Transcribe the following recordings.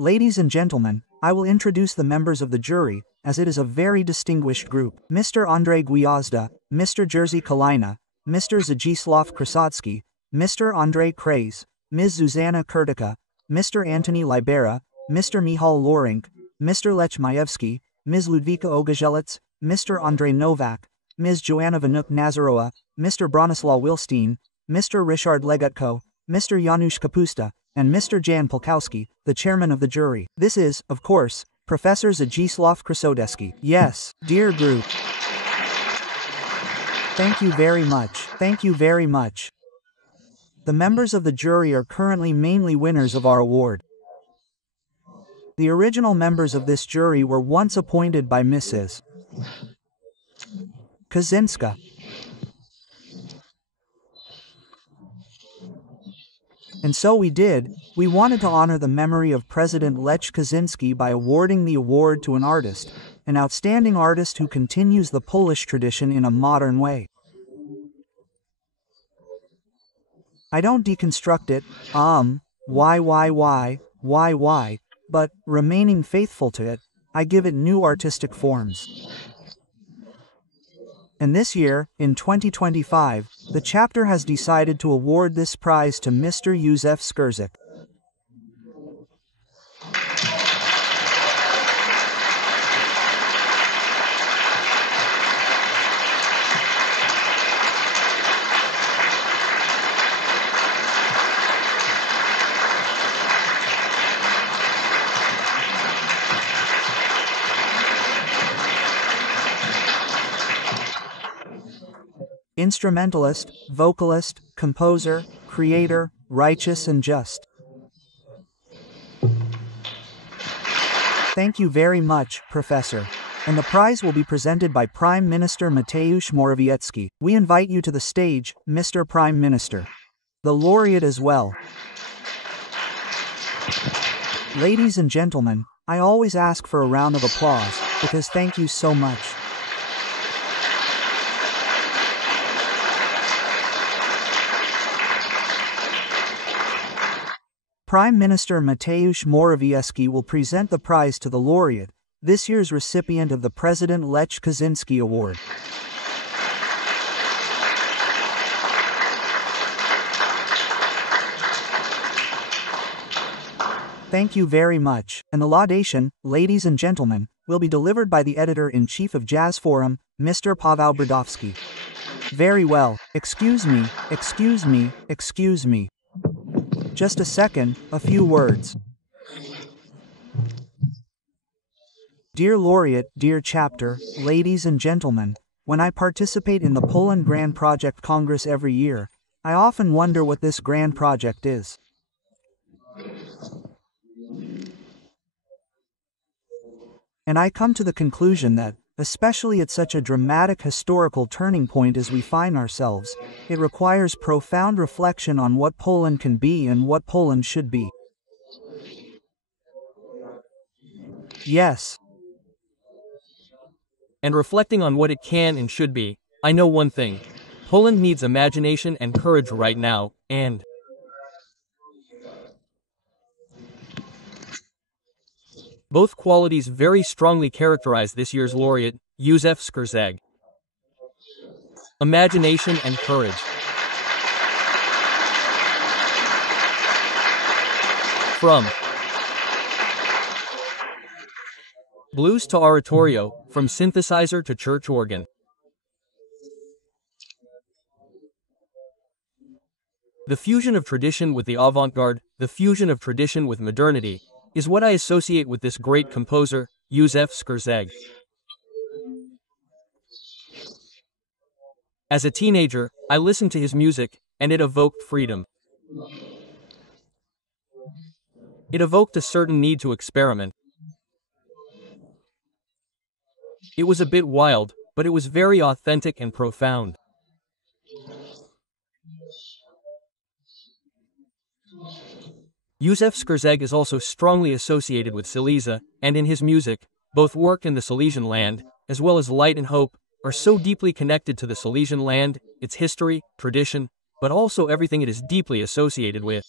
Ladies and gentlemen, I will introduce the members of the jury, as it is a very distinguished group. Mr. Andrzej Gwiazda, Mr. Jerzy Kalina, Mr. Zdzisław Krasnodębski, Mr. Andrzej Krajs, Ms. Zuzanna Kurtyka, Mr. Antoni Libera, Mr. Michał Lorenk, Mr. Lech Majewski, Ms. Ludwika Ogajelec, Mr. Andrzej Nowak, Ms. Joanna Vanuk-Nazarowa, Mr. Bronislaw Wilstein, Mr. Ryszard Legutko, Mr. Janusz Kapusta, and Mr. Jan Polkowski, the chairman of the jury. This is, of course, Professor Zdzisław Krasnodębski. Yes, dear group. Thank you very much. Thank you very much. The members of the jury are currently mainly winners of our award. The original members of this jury were once appointed by Mrs. Kaczynska. And so we did. We wanted to honor the memory of President Lech Kaczynski by awarding the award to an artist, an outstanding artist who continues the Polish tradition in a modern way. I don't deconstruct it, why, but, remaining faithful to it, I give it new artistic forms. And this year, in 2025, the chapter has decided to award this prize to Mr. Józef Skrzek. Instrumentalist, vocalist, composer, creator, righteous and just. Thank you very much, Professor. And the prize will be presented by Prime Minister Mateusz Morawiecki. We invite you to the stage, Mr. Prime Minister. The laureate as well. Ladies and gentlemen, I always ask for a round of applause, because thank you so much. Prime Minister Mateusz Morawiecki will present the prize to the laureate, this year's recipient of the President Lech Kaczynski Award. Thank you very much, and the laudation, ladies and gentlemen, will be delivered by the editor-in-chief of Jazz Forum, Mr. Paweł Brodowski. Very well, excuse me. Just a second, a few words. Dear Laureate, dear chapter, ladies and gentlemen, when I participate in the Poland Grand Project Congress every year, I often wonder what this grand project is. And I come to the conclusion that, especially at such a dramatic historical turning point as we find ourselves, it requires profound reflection on what Poland can be and what Poland should be. Yes. And reflecting on what it can and should be, I know one thing. Poland needs imagination and courage right now, and both qualities very strongly characterize this year's laureate, Józef Skrzek. Imagination and courage. From blues to oratorio, from synthesizer to church organ. The fusion of tradition with the avant-garde, the fusion of tradition with modernity, is what I associate with this great composer, Józef Skrzek. As a teenager, I listened to his music, and it evoked freedom. It evoked a certain need to experiment. It was a bit wild, but it was very authentic and profound. Józef Skrzek is also strongly associated with Silesia, and in his music, both work in the Silesian land, as well as light and hope, are so deeply connected to the Silesian land, its history, tradition, but also everything it is deeply associated with.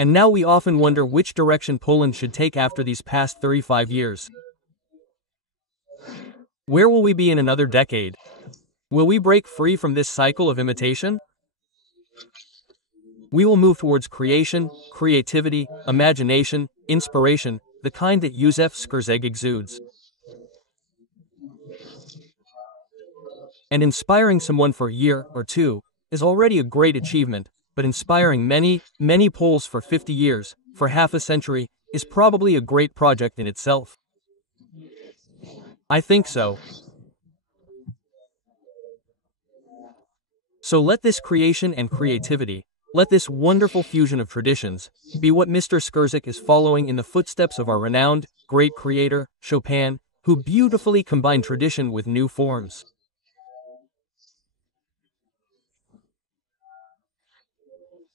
And now we often wonder which direction Poland should take after these past 35 years. Where will we be in another decade? Will we break free from this cycle of imitation? We will move towards creation, creativity, imagination, inspiration, the kind that Józef Skrzek exudes. And inspiring someone for a year or two is already a great achievement, but inspiring many, many Poles for 50 years, for half a century, is probably a great project in itself. I think so. So let this creation and creativity, let this wonderful fusion of traditions, be what Mr. Skrzek is following in the footsteps of our renowned, great creator, Chopin, who beautifully combined tradition with new forms.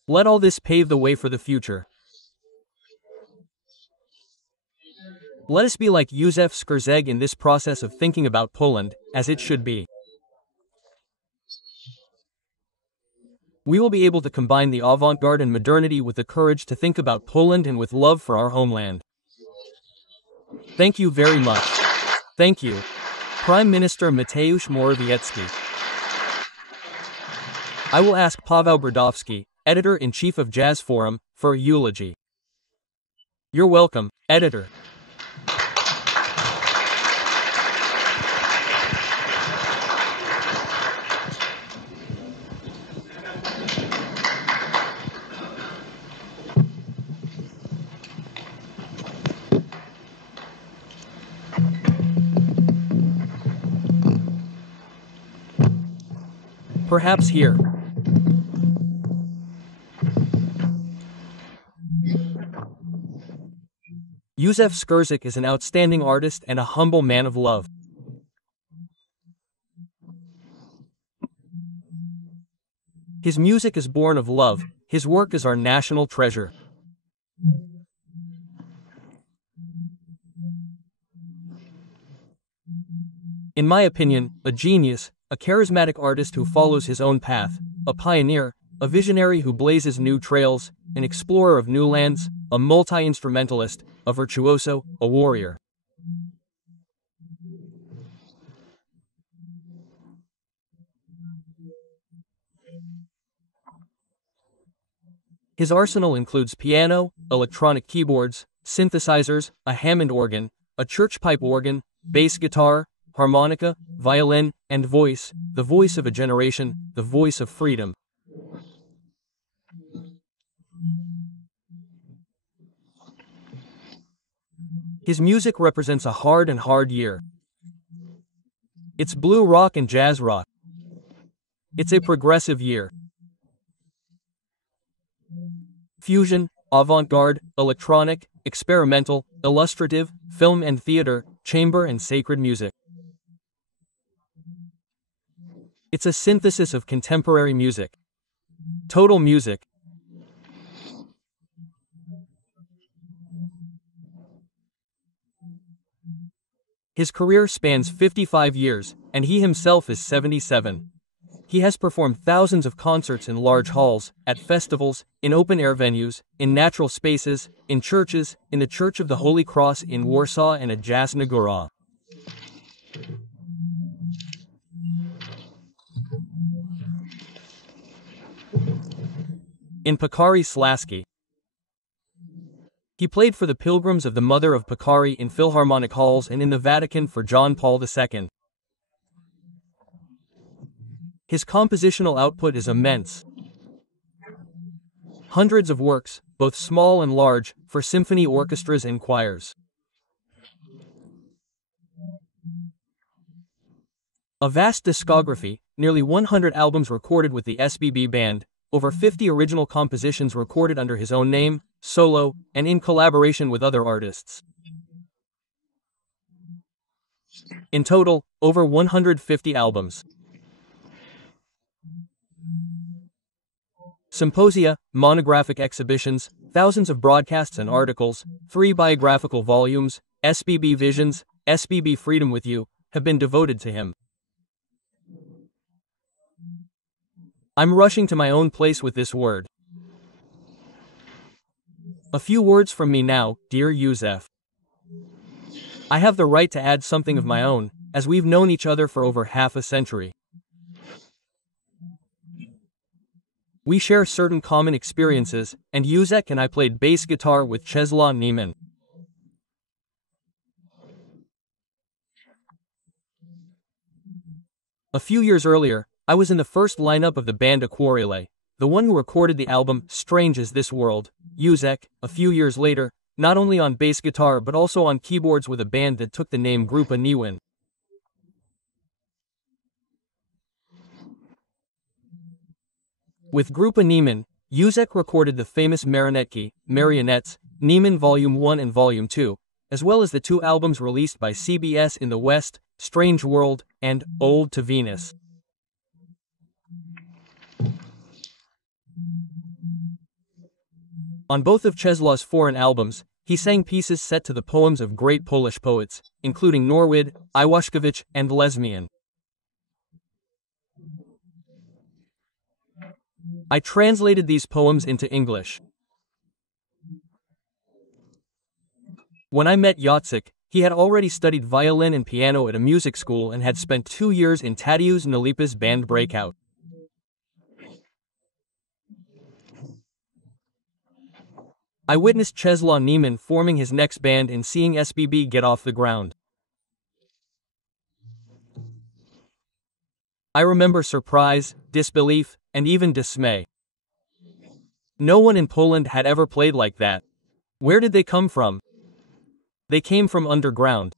Let all this pave the way for the future. Let us be like Józef Skrzek in this process of thinking about Poland, as it should be. We will be able to combine the avant-garde and modernity with the courage to think about Poland and with love for our homeland. Thank you very much. Thank you. Prime Minister Mateusz Morawiecki. I will ask Paweł Brodowski, Editor-in-Chief of Jazz Forum, for a eulogy. You're welcome, Editor. Perhaps here. Józef Skrzek is an outstanding artist and a humble man of love. His music is born of love, his work is our national treasure. In my opinion, a genius, a charismatic artist who follows his own path, a pioneer, a visionary who blazes new trails, an explorer of new lands, a multi-instrumentalist, a virtuoso, a warrior. His arsenal includes piano, electronic keyboards, synthesizers, a Hammond organ, a church pipe organ, bass guitar, harmonica, violin, and voice, the voice of a generation, the voice of freedom. His music represents a hard year. It's blue rock and jazz rock. It's a progressive year. Fusion, avant-garde, electronic, experimental, illustrative, film and theater, chamber and sacred music. It's a synthesis of contemporary music. Total music. His career spans 55 years, and he himself is 77. He has performed thousands of concerts in large halls, at festivals, in open-air venues, in natural spaces, in churches, in the Church of the Holy Cross in Warsaw and at Jasna Góra. In Pokary Śląskie. He played for the Pilgrims of the Mother of Pokary in Philharmonic halls and in the Vatican for John Paul II. His compositional output is immense. Hundreds of works, both small and large, for symphony orchestras and choirs. A vast discography, nearly 100 albums recorded with the SBB Band, over 50 original compositions recorded under his own name, solo, and in collaboration with other artists. In total, over 150 albums. Symposia, monographic exhibitions, thousands of broadcasts and articles, 3 biographical volumes, SBB Visions, SBB Freedom with You, have been devoted to him. I'm rushing to my own place with this word. A few words from me now, dear Józef. I have the right to add something of my own, as we've known each other for over half a century. We share certain common experiences, and Józef and I played bass guitar with Czesław Niemann. A few years earlier, I was in the first lineup of the band Aquarele, the one who recorded the album Strange Is This World. Józef, a few years later, not only on bass guitar but also on keyboards with a band that took the name Grupa Niemann. With Grupa Niemann, Józef recorded the famous Marionettes, Niemann Volume 1 and Volume 2, as well as the two albums released by CBS in the West, Strange World, and Ode to Venus. On both of Czesław's foreign albums, he sang pieces set to the poems of great Polish poets, including Norwid, Iwaszkiewicz, and Lesmian. I translated these poems into English. When I met Józef, he had already studied violin and piano at a music school and had spent 2 years in Tadeusz Nalipa's band Breakout. I witnessed Czesław Niemann forming his next band and seeing SBB get off the ground. I remember surprise, disbelief, and even dismay. No one in Poland had ever played like that. Where did they come from? They came from underground.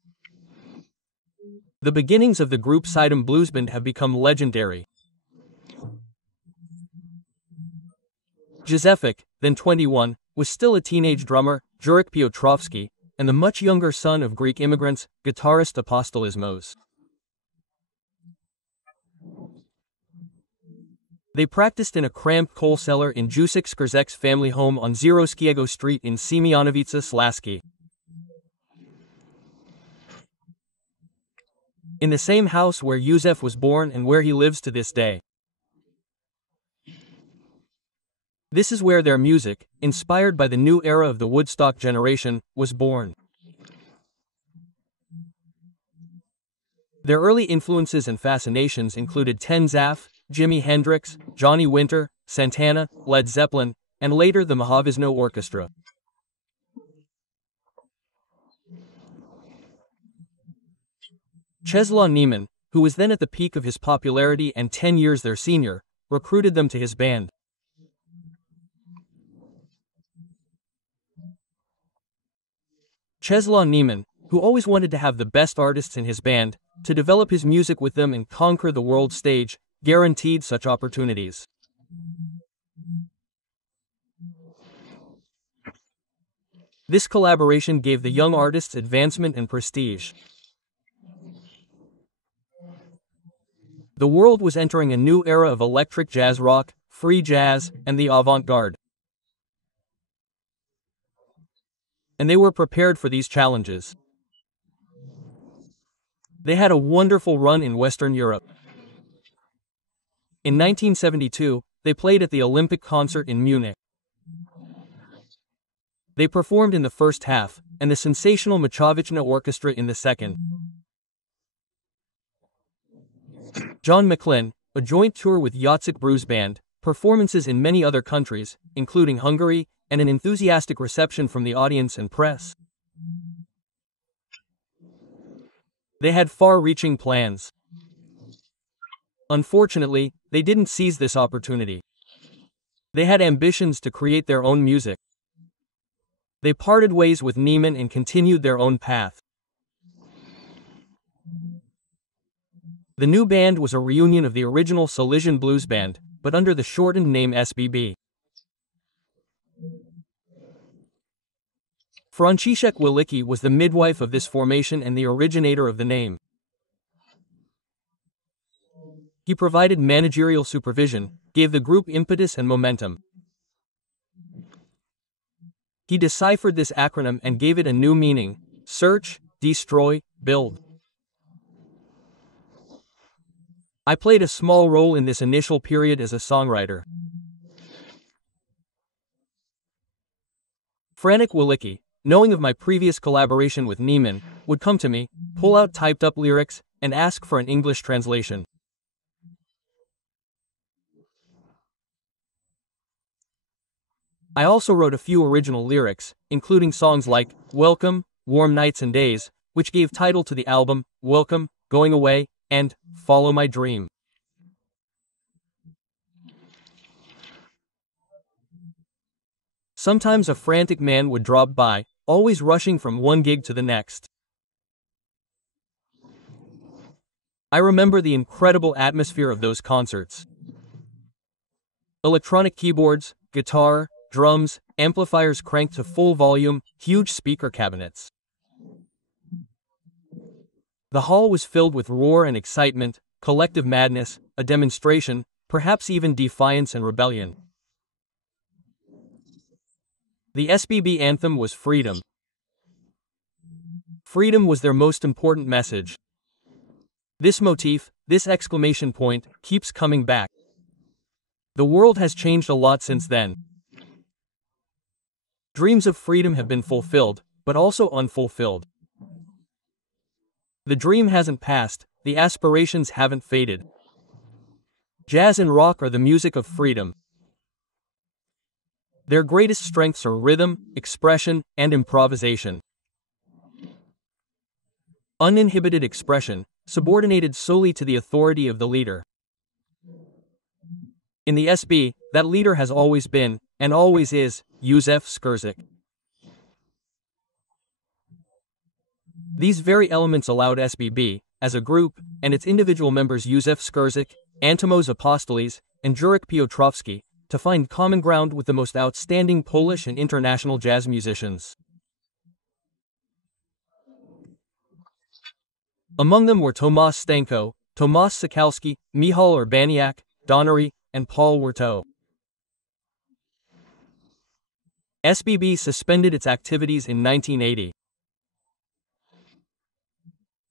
The beginnings of the group Sidem Bluesband have become legendary. Józef, then 21, was still a teenage drummer, Jurek Piotrowski, and the much younger son of Greek immigrants, guitarist Apostolismos. They practiced in a cramped coal cellar in Józef Skrzek's family home on Zieroskiego Street in Siemianowice Śląskie. In the same house where Józef was born and where he lives to this day. This is where their music, inspired by the new era of the Woodstock generation, was born. Their early influences and fascinations included Ten Zaff, Jimi Hendrix, Johnny Winter, Santana, Led Zeppelin, and later the Mahavishnu Orchestra. Czesław Niemann, who was then at the peak of his popularity and 10 years their senior, recruited them to his band. Czesław Niemann, who always wanted to have the best artists in his band, to develop his music with them and conquer the world stage, guaranteed such opportunities. This collaboration gave the young artists advancement and prestige. The world was entering a new era of electric jazz rock, free jazz, and the avant-garde. And they were prepared for these challenges. They had a wonderful run in Western Europe. In 1972, they played at the Olympic concert in Munich. They performed in the first half, and the sensational Mahavishnu Orchestra in the second. John McLean, a joint tour with Jacek Bru's band, performances in many other countries, including Hungary, and an enthusiastic reception from the audience and press. They had far-reaching plans. Unfortunately, they didn't seize this opportunity. They had ambitions to create their own music. They parted ways with Niemann and continued their own path. The new band was a reunion of the original Silesian Blues Band, but under the shortened name SBB. Franciszek Wilicki was the midwife of this formation and the originator of the name. He provided managerial supervision, gave the group impetus and momentum. He deciphered this acronym and gave it a new meaning: search, destroy, build. I played a small role in this initial period as a songwriter. Frantic Wilicki, knowing of my previous collaboration with Neiman, would come to me, pull out typed-up lyrics, and ask for an English translation. I also wrote a few original lyrics, including songs like Welcome, Warm Nights and Days, which gave title to the album, Welcome, Going Away, and Follow My Dream. Sometimes a frantic man would drop by, always rushing from one gig to the next. I remember the incredible atmosphere of those concerts. Electronic keyboards, guitar, drums, amplifiers cranked to full volume, huge speaker cabinets. The hall was filled with roar and excitement, collective madness, a demonstration, perhaps even defiance and rebellion. The SBB anthem was freedom. Freedom was their most important message. This motif, this exclamation point, keeps coming back. The world has changed a lot since then. Dreams of freedom have been fulfilled, but also unfulfilled. The dream hasn't passed, the aspirations haven't faded. Jazz and rock are the music of freedom. Their greatest strengths are rhythm, expression, and improvisation. Uninhibited expression, subordinated solely to the authority of the leader. In the SB, that leader has always been, and always is, Józef Skrzek. These very elements allowed SBB, as a group, and its individual members Józef Skrzek, Antimos Apostoles, and Jurek Piotrowski, to find common ground with the most outstanding Polish and international jazz musicians. Among them were Tomasz Stanko, Tomasz Sokalski, Michał Urbaniak, Donnery, and Paul Werteau. SBB suspended its activities in 1980.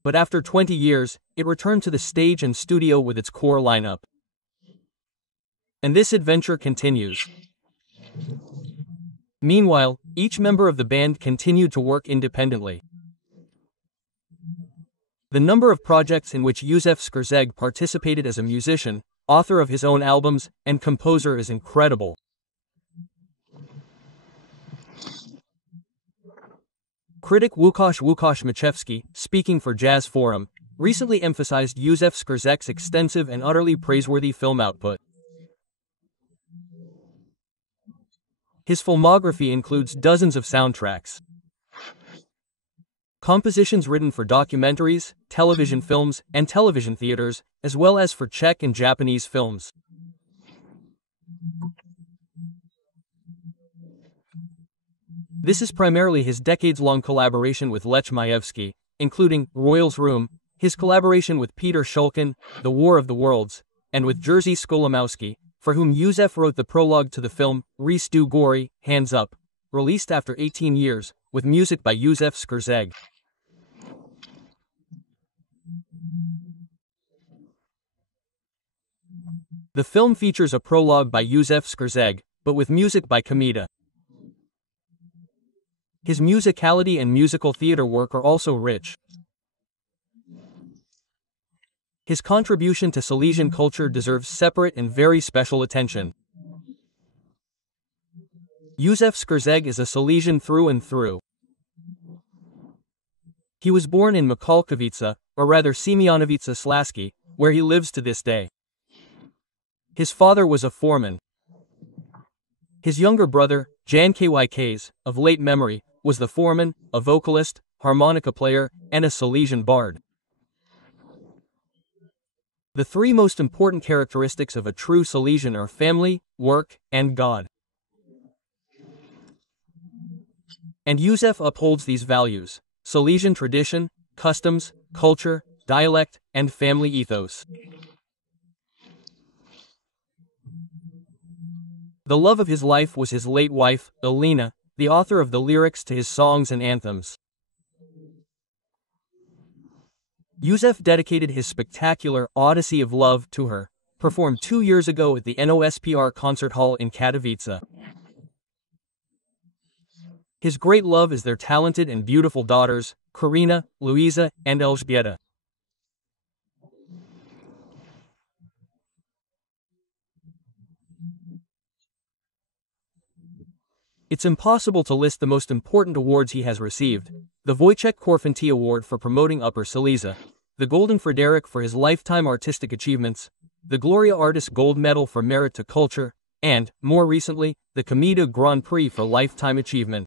But after 20 years, it returned to the stage and studio with its core lineup. And this adventure continues. Meanwhile, each member of the band continued to work independently. The number of projects in which Józef Skrzek participated as a musician, author of his own albums, and composer is incredible. Critic Łukasz Maciejewski, speaking for Jazz Forum, recently emphasized Józef Skrzek's extensive and utterly praiseworthy film output. His filmography includes dozens of soundtracks, compositions written for documentaries, television films, and television theaters, as well as for Czech and Japanese films. This is primarily his decades-long collaboration with Lech Majewski, including Royal's Room, his collaboration with Peter Shulkin, The War of the Worlds, and with Jerzy Skolimowski, for whom Józef wrote the prologue to the film Ris du Góry, Hands Up, released after 18 years, with music by Józef Skrzek. The film features a prologue by Józef Skrzek, but with music by Komeda. His musicality and musical theater work are also rich. His contribution to Silesian culture deserves separate and very special attention. Józef Skrzek is a Silesian through and through. He was born in Mikalkowice, or rather Siemianowice Śląskie, where he lives to this day. His father was a foreman. His younger brother, Jan Kyks, of late memory, was the foreman, a vocalist, harmonica player, and a Silesian bard. The three most important characteristics of a true Silesian are family, work, and God. And Józef upholds these values: Silesian tradition, customs, culture, dialect, and family ethos. The love of his life was his late wife, Alina, the author of the lyrics to his songs and anthems. Józef dedicated his spectacular Odyssey of Love to her, performed 2 years ago at the NOSPR Concert Hall in Katowice. His great love is their talented and beautiful daughters, Karina, Luisa, and Elżbieta. It's impossible to list the most important awards he has received: the Wojciech Korfanty Award for promoting Upper Silesia, the Golden Frederick for his lifetime artistic achievements, the Gloria Artis Gold Medal for merit to culture, and, more recently, the Comida Grand Prix for lifetime achievement.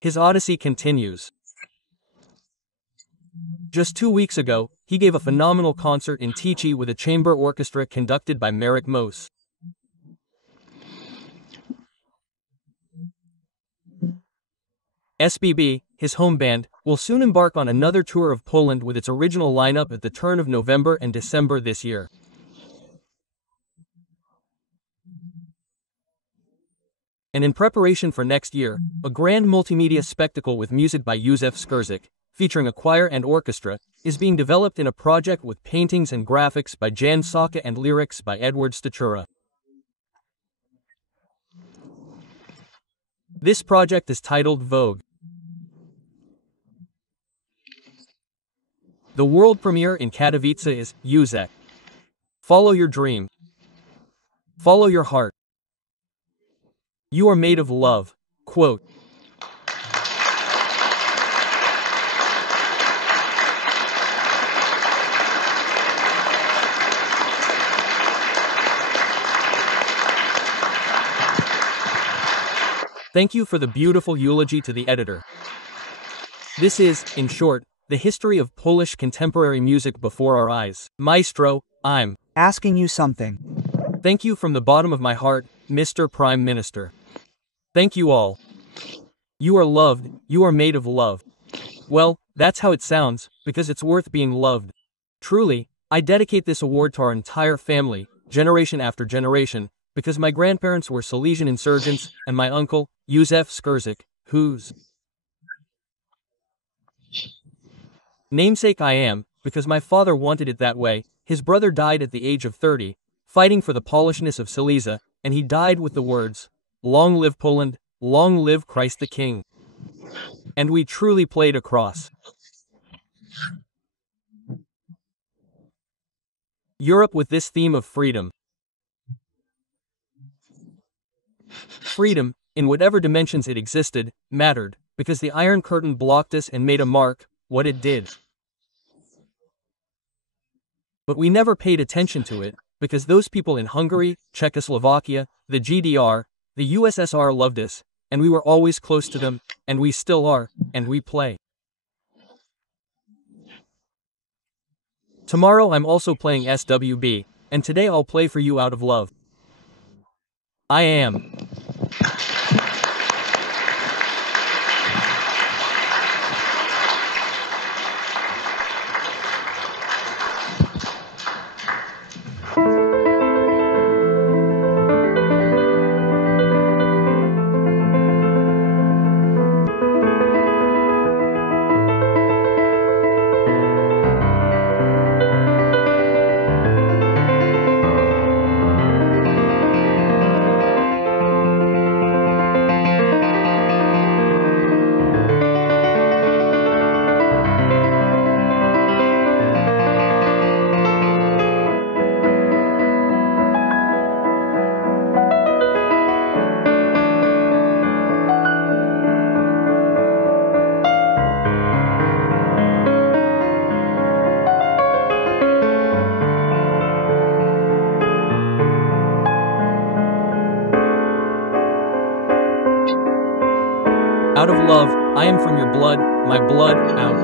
His odyssey continues. Just 2 weeks ago, he gave a phenomenal concert in Tychy with a chamber orchestra conducted by Marek Mos. SBB, his home band, will soon embark on another tour of Poland with its original lineup at the turn of November and December this year. And in preparation for next year, a grand multimedia spectacle with music by Józef Skrzek, featuring a choir and orchestra, is being developed in a project with paintings and graphics by Jan Saka and lyrics by Edward Statura. This project is titled Vogue. The world premiere in Katowice is Józef. Follow your dream. Follow your heart. You are made of love. Quote. Thank you for the beautiful eulogy to the editor. This is, in short, the history of Polish contemporary music before our eyes. Maestro, I'm asking you something. Thank you from the bottom of my heart, Mr. Prime Minister. Thank you all. You are loved, you are made of love. Well, that's how it sounds, because it's worth being loved. Truly, I dedicate this award to our entire family, generation after generation, because my grandparents were Silesian insurgents, and my uncle, Józef Skrzek, whose namesake I am, because my father wanted it that way. His brother died at the age of 30, fighting for the Polishness of Silesia, and he died with the words, "Long live Poland, long live Christ the King." And we truly played across Europe with this theme of freedom. Freedom, in whatever dimensions it existed, mattered, because the Iron Curtain blocked us and made a mark, what it did. But we never paid attention to it, because those people in Hungary, Czechoslovakia, the GDR, the USSR loved us, and we were always close to them, and we still are, and we play. Tomorrow I'm also playing SWB, and today I'll play for you out of love. I am. Out of love, I am from your blood, my blood, out of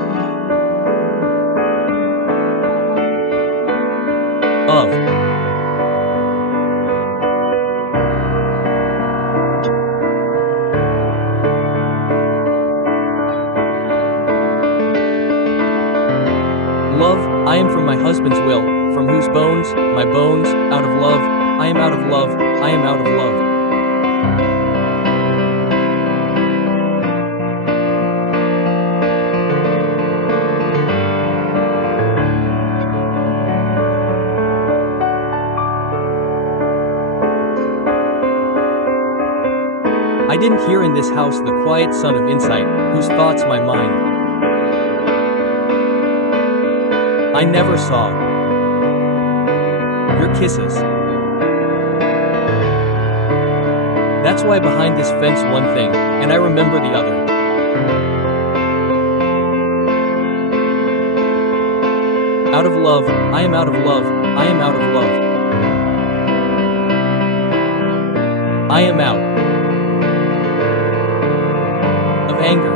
love, I am from my husband's will, from whose bones, my bones, out of love, I am out of love, I am out of love. didn't hear in this house the quiet son of insight, whose thoughts my mind. I never saw your kisses. That's why behind this fence one thing, and I remember the other. Out of love, I am out of love, I am out of love. I am out of anger.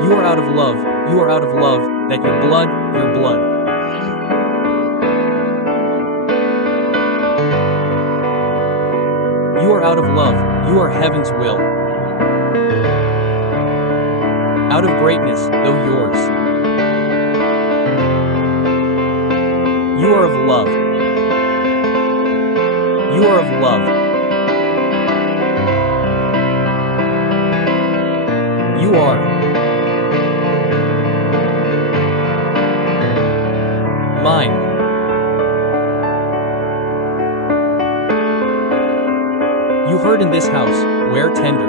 You are out of love, you are out of love, that your blood. You are out of love, you are heaven's will. Out of greatness, though yours. You are of love. You are of love. You are mine. You heard in this house, where tender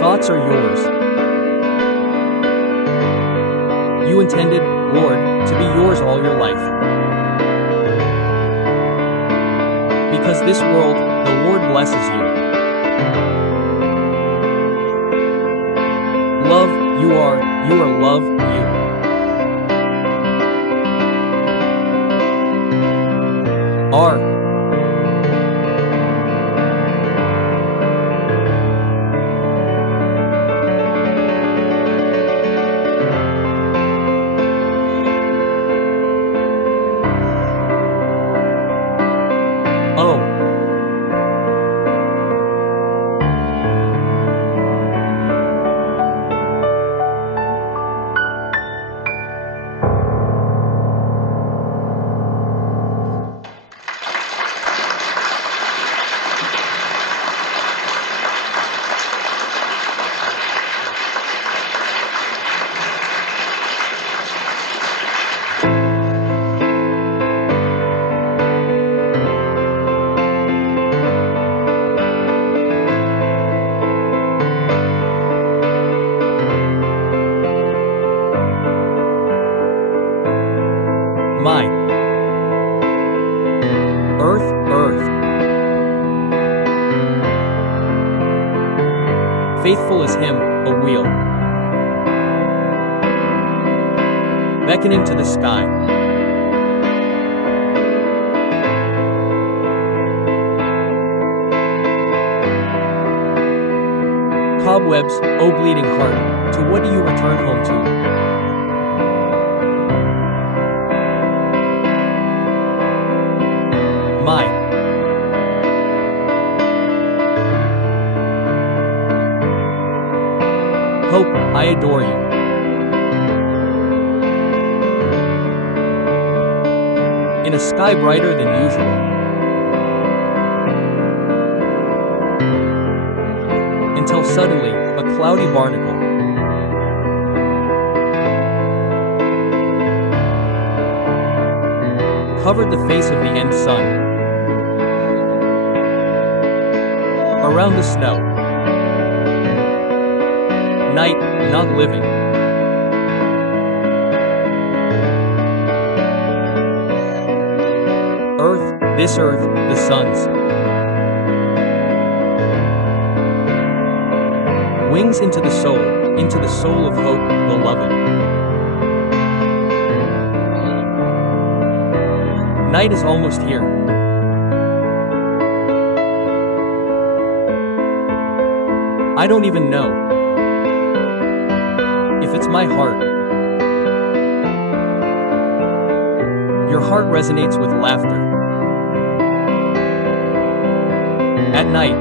thoughts are yours. You intended, Lord, to be yours all your life. Because this world, the Lord blesses you. Love, you are love, you. Are. Oh. My earth. Faithful is him, a wheel, beckoning to the sky. Cobwebs, O bleeding heart, to what do you return home to? My hope, I adore you. In a sky brighter than usual. Until suddenly, a cloudy barnacle covered the face of the end sun. Around the snow. Night, not living. Earth, this earth, the suns. Wings into the soul of hope, beloved. Night is almost here. I don't even know if it's my heart. Your heart resonates with laughter. At night,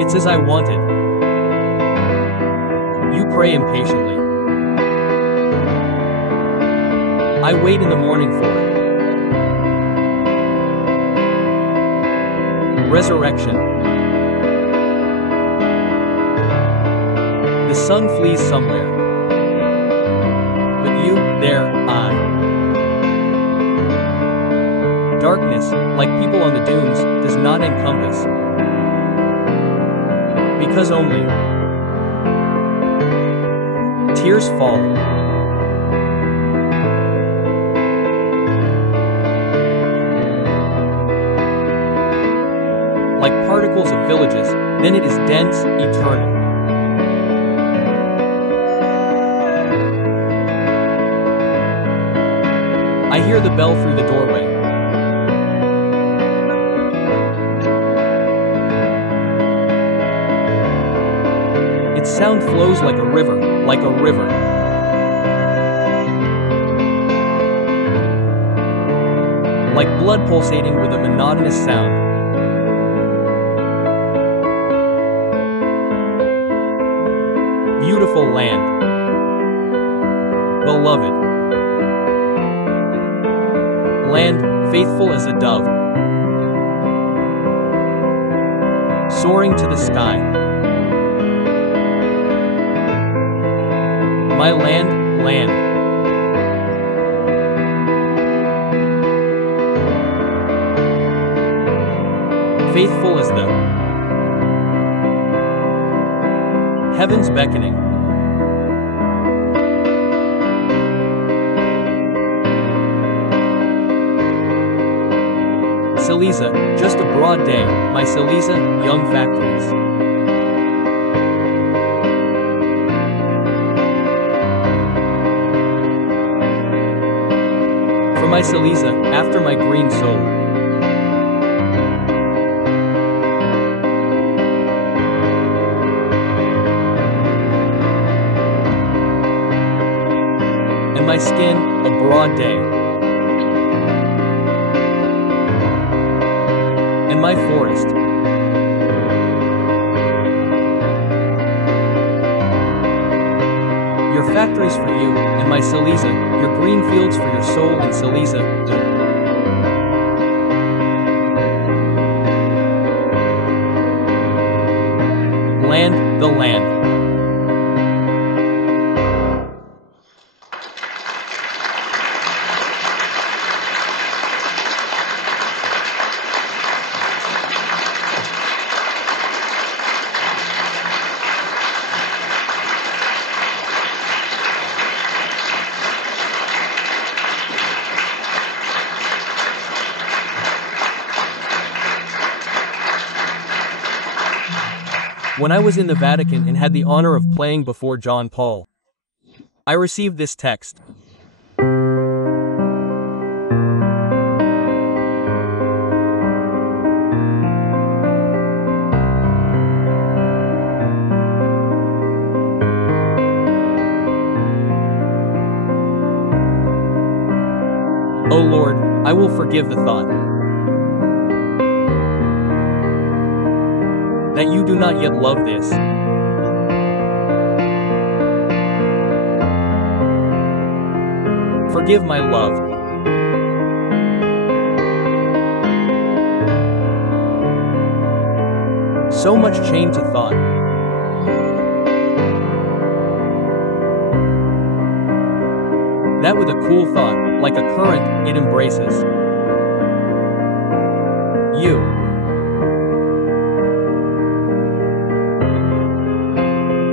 it's as I wanted. You pray impatiently. I wait in the morning for resurrection. The sun flees somewhere, but you, there, I. Darkness, like people on the dunes, does not encompass. Because only tears fall. Like particles of villages, then it is dense, eternal. I hear the bell through the doorway. Its sound flows like a river, like a river. Like blood pulsating with a monotonous sound. Beautiful land, beloved. Land, faithful as a dove, soaring to the sky. My land, land. Faithful as the heavens beckoning. Silesia, just a broad day, my Silesia, young factories. For my Silesia, after my green soul. And my skin, a broad day. And my forest. Your factories for you, and my Silesia, your green fields for your soul and Silesia. Land, the land. When I was in the Vatican and had the honor of playing before John Paul, I received this text. O Lord, I will forgive the thought that you do not yet love this. Forgive my love. So much chained to thought. That with a cool thought, like a current, it embraces you.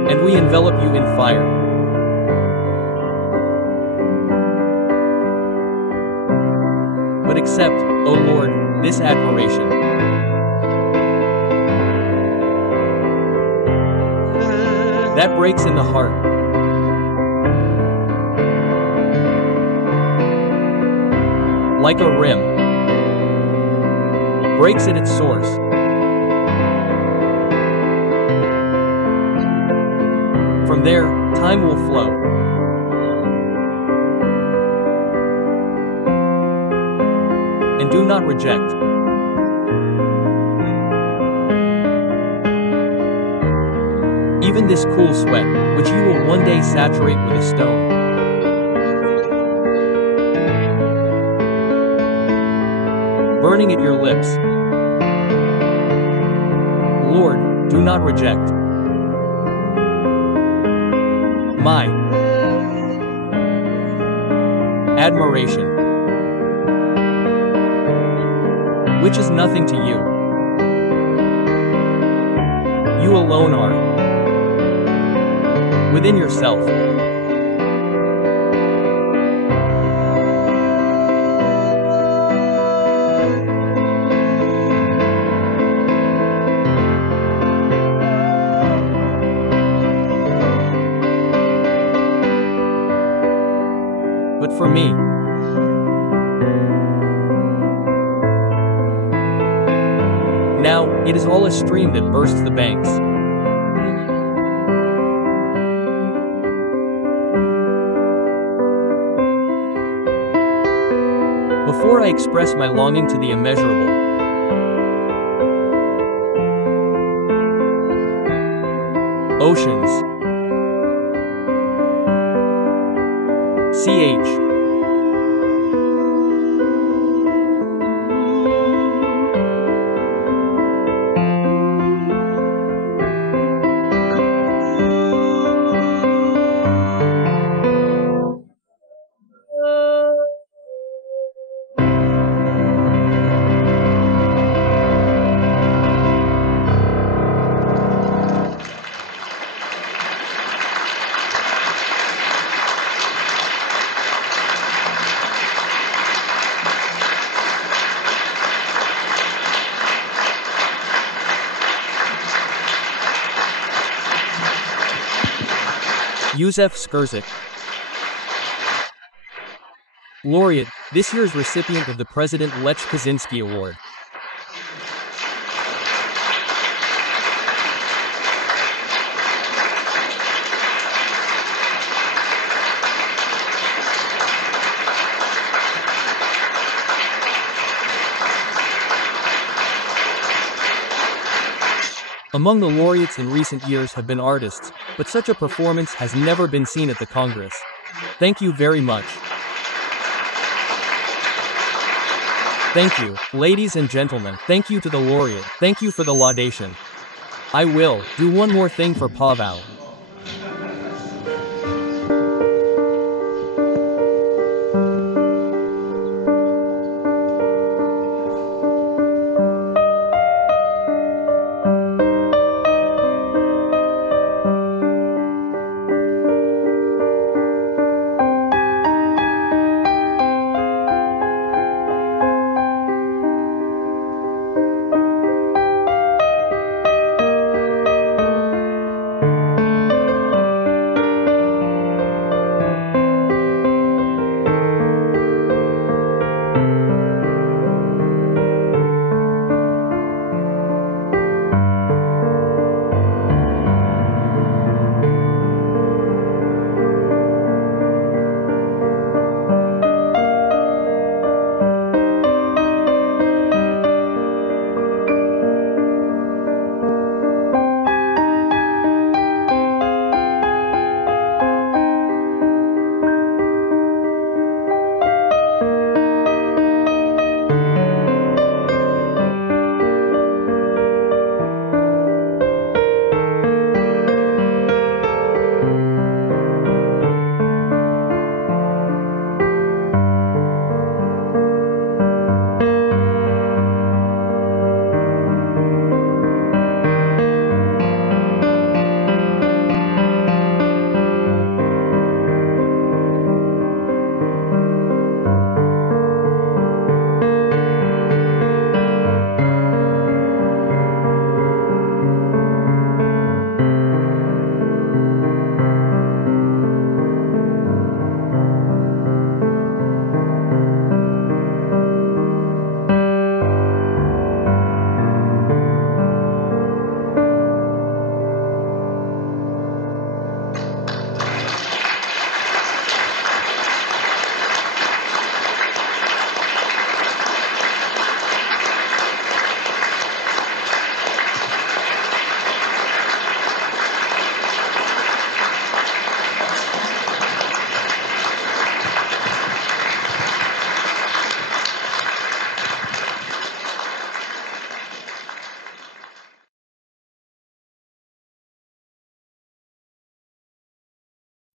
And we envelop you in fire. But accept, O Lord, this admiration. That breaks in the heart. Like a rim, breaks at its source. From there, time will flow. And do not reject. Even this cool sweat, which you will one day saturate with a stone. Burning at your lips. Lord, do not reject. My admiration, which is nothing to you. You alone are within yourself. But for me, now, it is all a stream that bursts the banks. Before I express my longing to the immeasurable, oceans, CH, Józef Skrzek, laureate, this year's recipient of the Prezydent Lecha Kaczyński Award. Among the laureates in recent years have been artists, but such a performance has never been seen at the Congress. Thank you very much. Thank you, ladies and gentlemen. Thank you to the laureate. Thank you for the laudation. I will do one more thing for Paweł.